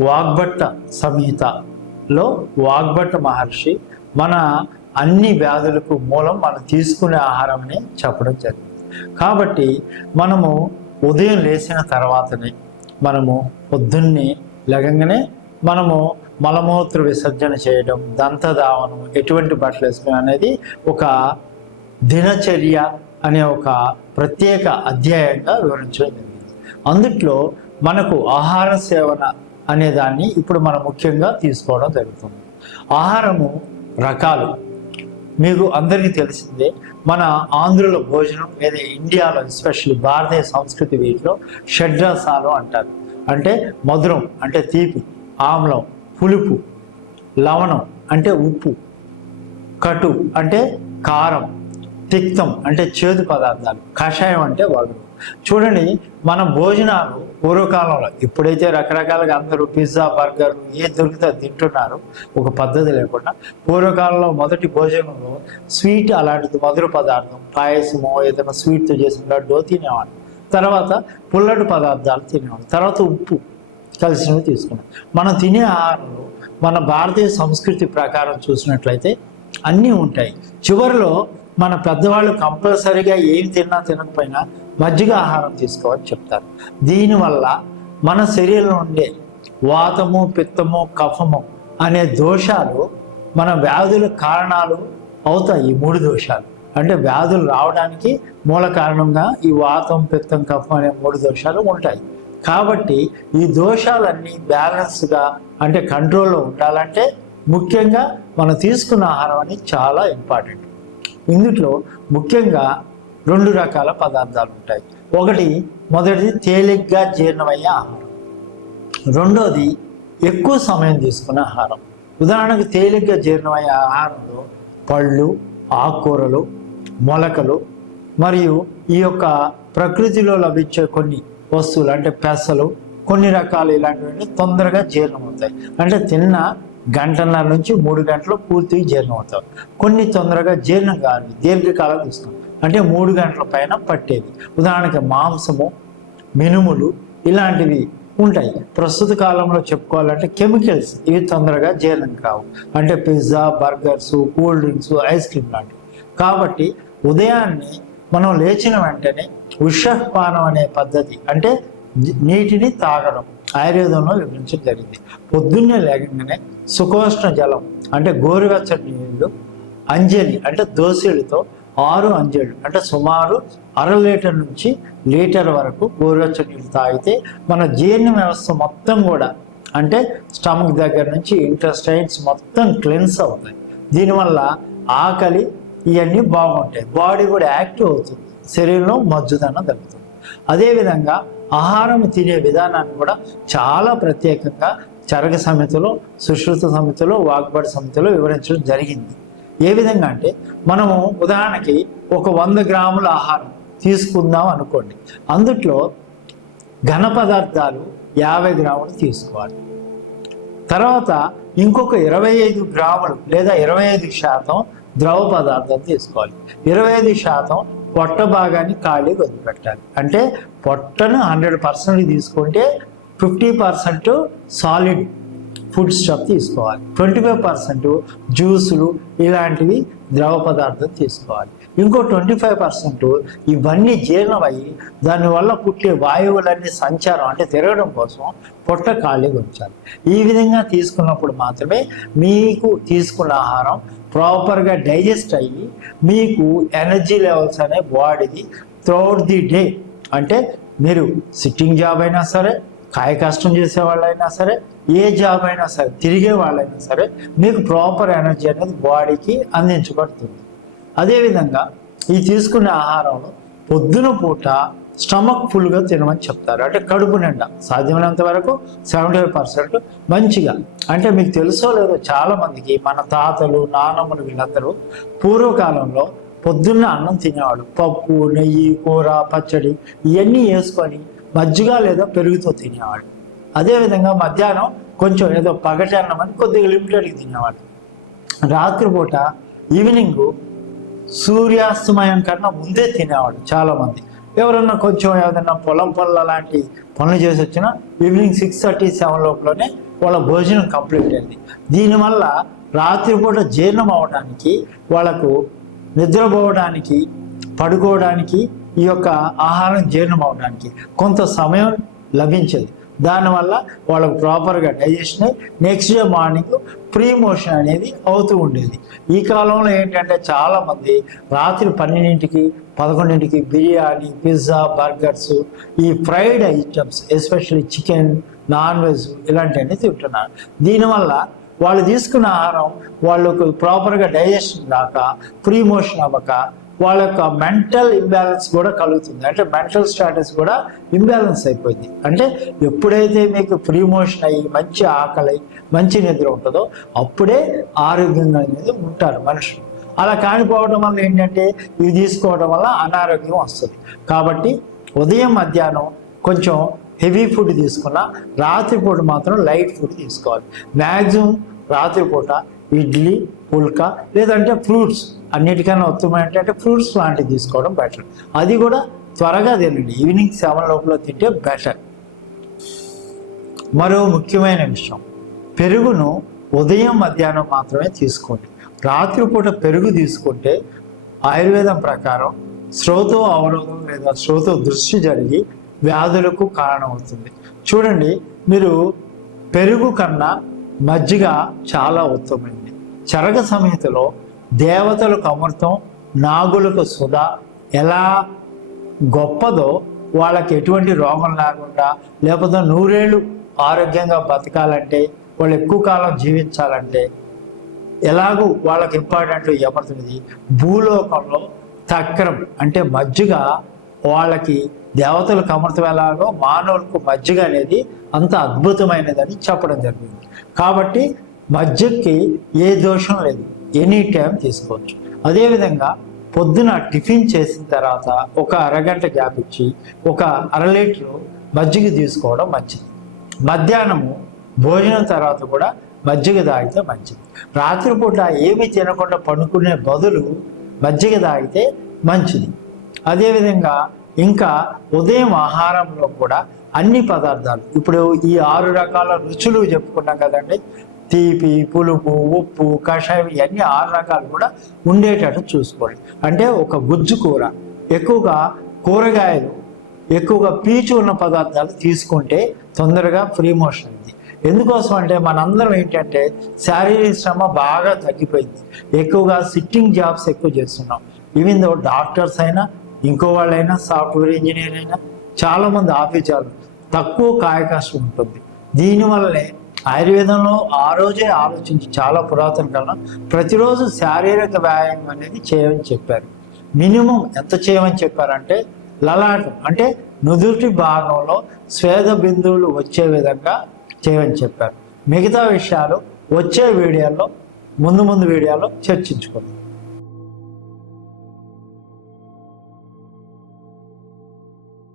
వాగ్భట్ట సంహితలో వాగ్భట్ట మహర్షి మన అన్ని వ్యాధులకు మూలం మనం తీసుకునే ఆహారం అని చెప్పడం జరిగింది. కాబట్టి మనము ఉదయం లేచిన తర్వాతనే మనము పొద్దున్నే లగంగానే మనము మలమూత్ర విసర్జన చేయడం దంతధావనం ఎటువంటి బట్టలు వేసుకోవడం అనేది ఒక దినచర్య అనే ఒక ప్రత్యేక అధ్యాయంగా వివరించడం జరిగింది. అందుట్లో మనకు ఆహార సేవన అనే దాన్ని ఇప్పుడు మనం ముఖ్యంగా తీసుకోవడం జరుగుతుంది. ఆహారము రకాలు. మీకు అందరికీ తెలిసిందే మన ఆంధ్రుల భోజనం లేదా ఇండియాలో ఎస్పెషల్లీ భారతీయ సంస్కృతి వీటిలో షడ్రసాలు అంటారు. అంటే మధురం అంటే తీపి ఆమ్లం పులుపు లవణం అంటే ఉప్పు కటు అంటే కారం తిక్తం అంటే చేదు పదార్థాలు. కషాయం అంటే వగరు చూడండి మన భోజనాలు పూర్వకాలంలో ఇప్పుడైతే రకరకాలుగా అందరూ పిజ్జా బర్గర్ ఏ దొరికితే తింటున్నారు ఒక పద్ధతి లేకుండా పూర్వకాలంలో మొదటి భోజనంలో స్వీట్ అలాంటిది మధుర పదార్థం పాయసమో ఏదైనా స్వీట్తో చేసిన లడ్డో తినేవాడు. తర్వాత పుల్లటి పదార్థాలు తినేవాడు. తర్వాత ఉప్పు కలిసినవి తీసుకున్నాం. మనం తినే ఆహారంలో మన భారతీయ సంస్కృతి ప్రకారం చూసినట్లయితే అన్నీ ఉంటాయి. చివరిలో మన పెద్దవాళ్ళు కంపల్సరీగా ఏం తిన్నా తినకపోయినా మజ్జిగ ఆహారం తీసుకోవని చెప్తారు. దీనివల్ల మన శరీరంలో ఉండే వాతము పిత్తము కఫము అనే దోషాలు మన వ్యాధుల కారణాలు అవుతాయి. ఈ మూడు దోషాలు. అంటే వ్యాధులు రావడానికి మూల కారణంగా ఈ వాతం పిత్తం కఫం అనే మూడు దోషాలు ఉంటాయి. కాబట్టి ఈ దోషాలన్నీ బ్యాలెన్స్గా అంటే కంట్రోల్లో ఉండాలంటే ముఖ్యంగా మనం తీసుకున్న ఆహారం అనేది చాలా ఇంపార్టెంట్. ఇందులో ముఖ్యంగా రెండు రకాల పదార్థాలు ఉంటాయి. ఒకటి మొదటిది తేలిగ్గా జీర్ణమయ్యే ఆహారం. రెండోది ఎక్కువ సమయం తీసుకునే ఆహారం. ఉదాహరణకు తేలిగ్గా జీర్ణమయ్యే ఆహారంలో పళ్ళు ఆకుకూరలు మొలకలు మరియు ఈ యొక్క ప్రకృతిలో లభించే కొన్ని వస్తువులు అంటే పెసలు కొన్ని రకాలు ఇలాంటివన్నీ తొందరగా జీర్ణమవుతాయి. అంటే తిన్న గంటన్నర నుంచి మూడు గంటలు పూర్తిగా జీర్ణమవుతాయి కొన్ని తొందరగా జీర్ణం కాదు దీర్ఘకాలం తీసుకుంటాం అంటే మూడు గంటల పైన పట్టేది. ఉదాహరణకి మాంసము మినుములు ఇలాంటివి ఉంటాయి. ప్రస్తుత కాలంలో చెప్పుకోవాలంటే కెమికల్స్ ఇవి తొందరగా జీర్ణం కావు. అంటే pizza burgers cool drinks ice cream లాంటివి. కాబట్టి ఉదయాన్నే మనం లేచిన వెంటనే ఉషపానం అనే పద్ధతి అంటే నీటిని తాగడం ఆయుర్వేదంలో వివరించడం జరిగింది. పొద్దున్నే లేకుండానే సుఖోష్ణ జలం అంటే గోరువెచ్చటి నీళ్ళు అంజలి అంటే దోసెలతో ఆరు అంజలు అంటే సుమారు అర లీటర్ నుంచి లీటర్ వరకు గోరువెచ్చటి నీళ్ళు తాగితే మన జీర్ణ వ్యవస్థ మొత్తం కూడా అంటే స్టమక్ దగ్గర నుంచి ఇంటెస్టైన్స్ మొత్తం క్లెన్స్ అవుతాయి. దీనివల్ల ఆకలి ఇవన్నీ బాగుంటాయి. బాడీ కూడా యాక్టివ్ అవుతుంది. శరీరంలో మజ్జుదనం తగ్గుతుంది అదేవిధంగా ఆహారం తినే విధానాన్ని కూడా చాలా ప్రత్యేకంగా చరక సమితిలో సుశ్రుత సమితిలో వాగ్బడి సమితిలో వివరించడం జరిగింది. ఏ విధంగా అంటే మనము ఉదాహరణకి ఒక వంద గ్రాముల ఆహారం తీసుకుందాం అనుకోండి. అందుట్లో ఘన పదార్థాలు యాభై గ్రాములు తీసుకోవాలి. తర్వాత ఇంకొక ఇరవై ఐదు గ్రాములు లేదా ఇరవై ఐదు శాతం ద్రవ పదార్థం తీసుకోవాలి. ఇరవై ఐదు శాతం పొట్ట భాగాన్ని ఖాళీ వదిలిపెట్టాలి. అంటే పొట్టను హండ్రెడ్ పర్సెంట్ తీసుకుంటే fifty percent solid food stuff తీసుకోవాలి. ట్వంటీ ఫైవ్ పర్సెంట్ జ్యూసులు ఇలాంటివి ద్రవ పదార్థం తీసుకోవాలి. ఇంకో ట్వంటీ ఫైవ్ పర్సెంట్ ఇవన్నీ జీర్ణమయ్యి దానివల్ల పుట్టే వాయువులన్నీ సంచారం అంటే తిరగడం కోసం పొట్ట ఖాళీగా ఉంచాలి. ఈ విధంగా తీసుకున్నప్పుడు మాత్రమే మీకు తీసుకున్న ఆహారం ప్రాపర్గా డైజెస్ట్ అయ్యి మీకు ఎనర్జీ లెవెల్స్ అనే బాడీది త్రూఅవుట్ ది డే. అంటే మీరు సిట్టింగ్ జాబ్ అయినా సరే కాయ కష్టం చేసే వాళ్ళైనా సరే ఏ జాబ్ అయినా సరే తిరిగే వాళ్ళైనా సరే మీకు ప్రాపర్ ఎనర్జీ అనేది బాడీకి అందించబడుతుంది. అదేవిధంగా ఈ తీసుకునే ఆహారంలో పొద్దున పూట స్టమక్ ఫుల్గా తినమని చెప్తారు. అంటే కడుపు నిండా సాధ్యమైనంత వరకు సెవెంటీ ఫైవ్ పర్సెంట్ మంచిగా. అంటే మీకు తెలుసో లేదో చాలామందికి మన తాతలు నానమ్మలు వీళ్ళందరూ పూర్వకాలంలో పొద్దున్న అన్నం తినేవాడు పప్పు నెయ్యి కూర పచ్చడి ఇవన్నీ వేసుకొని మజ్జిగ లేదా పెరుగుతో తినేవాడు అదేవిధంగా మధ్యాహ్నం కొంచెం ఏదో పగటి అన్నం అని కొద్దిగా లిమిటెడ్గా తినేవాడు రాత్రిపూట ఈవినింగ్ సూర్యాస్తమయం కన్నా ముందే తినేవాడు చాలామంది. ఎవరన్నా కొంచెం ఏదైనా పొలం పనులు లాంటి పనులు చేసి వచ్చినా ఈవినింగ్ సిక్స్ థర్టీ సెవెన్ లోపలనే వాళ్ళ భోజనం కంప్లీట్ అయింది. దీనివల్ల రాత్రిపూట జీర్ణం అవడానికి వాళ్ళకు నిద్రపోవడానికి పడుకోవడానికి ఈ యొక్క ఆహారం జీర్ణం అవడానికి కొంత సమయం లభించదు. దానివల్ల వాళ్ళకు ప్రాపర్గా డైజెషన్ అయ్యి next day morning pre motion అనేది అవుతూ ఉండేది. ఈ కాలంలో ఏంటంటే చాలామంది రాత్రి పన్నెండింటికి పదకొండింటికి బిర్యానీ పిజ్జా బర్గర్స్ ఈ fried items especially chicken non veg ఇలాంటివన్నీ తింటున్నారు. దీనివల్ల వాళ్ళు తీసుకున్న ఆహారం వాళ్ళకు ప్రాపర్గా డైజెషన్ కాక ప్రీ మోషన్ అవ్వక వాళ్ళ యొక్క మెంటల్ ఇంబ్యాలెన్స్ కూడా కలుగుతుంది. అంటే మెంటల్ స్టాటస్ కూడా ఇంబ్యాలెన్స్ అయిపోయింది. అంటే ఎప్పుడైతే మీకు ప్రీ మోషన్ అయ్యి మంచి ఆకలి మంచి నిద్ర ఉంటుందో అప్పుడే ఆరోగ్యంగా అనేది ఉంటారు మనుషులు. అలా కానిపోవడం వల్ల ఏంటంటే ఇవి తీసుకోవడం వల్ల అనారోగ్యం వస్తుంది. కాబట్టి ఉదయం మధ్యాహ్నం కొంచెం హెవీ ఫుడ్ తీసుకున్నా రాత్రిపూట మాత్రం లైట్ ఫుడ్ తీసుకోవాలి. మ్యాక్సిమం రాత్రిపూట ఇడ్లీ పుల్కా లేదంటే ఫ్రూట్స్ అన్నిటికన్నా ఉత్తమం ఏంటంటే ఫ్రూట్స్ లాంటివి తీసుకోవడం బెటర్. అది కూడా త్వరగా తినండి. ఈవినింగ్ సెవెన్ లోపల తింటే బెటర్. మరో ముఖ్యమైన విషయం. పెరుగును ఉదయం మధ్యాహ్నం మాత్రమే తీసుకోండి. రాత్రిపూట పెరుగు తీసుకుంటే ఆయుర్వేదం ప్రకారం శ్రోతో అవరోధం లేదా శ్రోతో దృష్టి జరిగి వ్యాధులకు కారణమవుతుంది. చూడండి మీరు పెరుగు కన్నా మజ్జిగ చాలా ఉత్తమమైంది చరగ సంహితలో దేవతలకు అమృతం నాగులకు సుధ ఎలా గొప్పదో వాళ్ళకి ఎటువంటి రోగం లేకుండా లేకపోతే నూరేళ్ళు ఆరోగ్యంగా బతకాలంటే వాళ్ళు ఎక్కువ కాలం జీవించాలంటే ఎలాగూ వాళ్ళకి ఇంపార్టెంట్ ఏమవుతుంది భూలోకంలో తక్రం అంటే మజ్జిగ వాళ్ళకి దేవతలకు అమృతం ఎలాగో మానవులకు మజ్జిగ అనేది అంత అద్భుతమైనదని చెప్పడం జరిగింది. కాబట్టి మజ్జిగకి ఏ దోషం లేదు. ఎనీ టైం తీసుకోవచ్చు. అదేవిధంగా పొద్దున టిఫిన్ చేసిన తర్వాత ఒక అరగంట గ్యాప్ ఇచ్చి ఒక అర లీటరు మజ్జిగ తీసుకోవడం మంచిది. మధ్యాహ్నము భోజనం తర్వాత కూడా మజ్జిగ తాగితే మంచిది. రాత్రిపూట ఏమి తినకుండా పడుకునే బదులు మజ్జిగ తాగితే మంచిది. అదేవిధంగా ఇంకా ఉదయం ఆహారంలో కూడా అన్ని పదార్థాలు. ఇప్పుడు ఈ ఆరు రకాల రుచులు చెప్పుకున్నాం కదండి. తీపి పులుపు ఉప్పు కషాయం ఇవన్నీ ఆరు రకాలు కూడా ఉండేటట్టు చూసుకోండి. అంటే ఒక గుజ్జు కూర. ఎక్కువగా కూరగాయలు ఎక్కువగా పీచు ఉన్న పదార్థాలు తీసుకుంటే తొందరగా ఫ్రీ మోషన్ అయింది. ఎందుకోసం అంటే మనందరం ఏంటంటే శారీరక శ్రమ బాగా తగ్గిపోయింది. ఎక్కువగా సిట్టింగ్ జాబ్స్ ఎక్కువ చేస్తున్నాం. ఈవెన్ దో డాక్టర్స్ అయినా ఇంకో వాళ్ళైనా సాఫ్ట్వేర్ ఇంజనీర్ అయినా చాలామంది ఆఫీసర్లు తక్కువ కాయ కష్టం ఉంటుంది. దీనివల్లనే ఆయుర్వేదంలో ఆ రోజే ఆలోచించి చాలా పురాతన కాలం ప్రతిరోజు శారీరక వ్యాయామం అనేది చేయమని చెప్పారు. మినిమం ఎంత చేయమని చెప్పారంటే లలాటం అంటే నుదుటి భాగంలో స్వేద బిందువులు వచ్చే విధంగా చేయమని చెప్పారు. మిగతా విషయాలు వచ్చే వీడియోల్లో ముందు ముందు వీడియోలో చర్చించుకుందాం.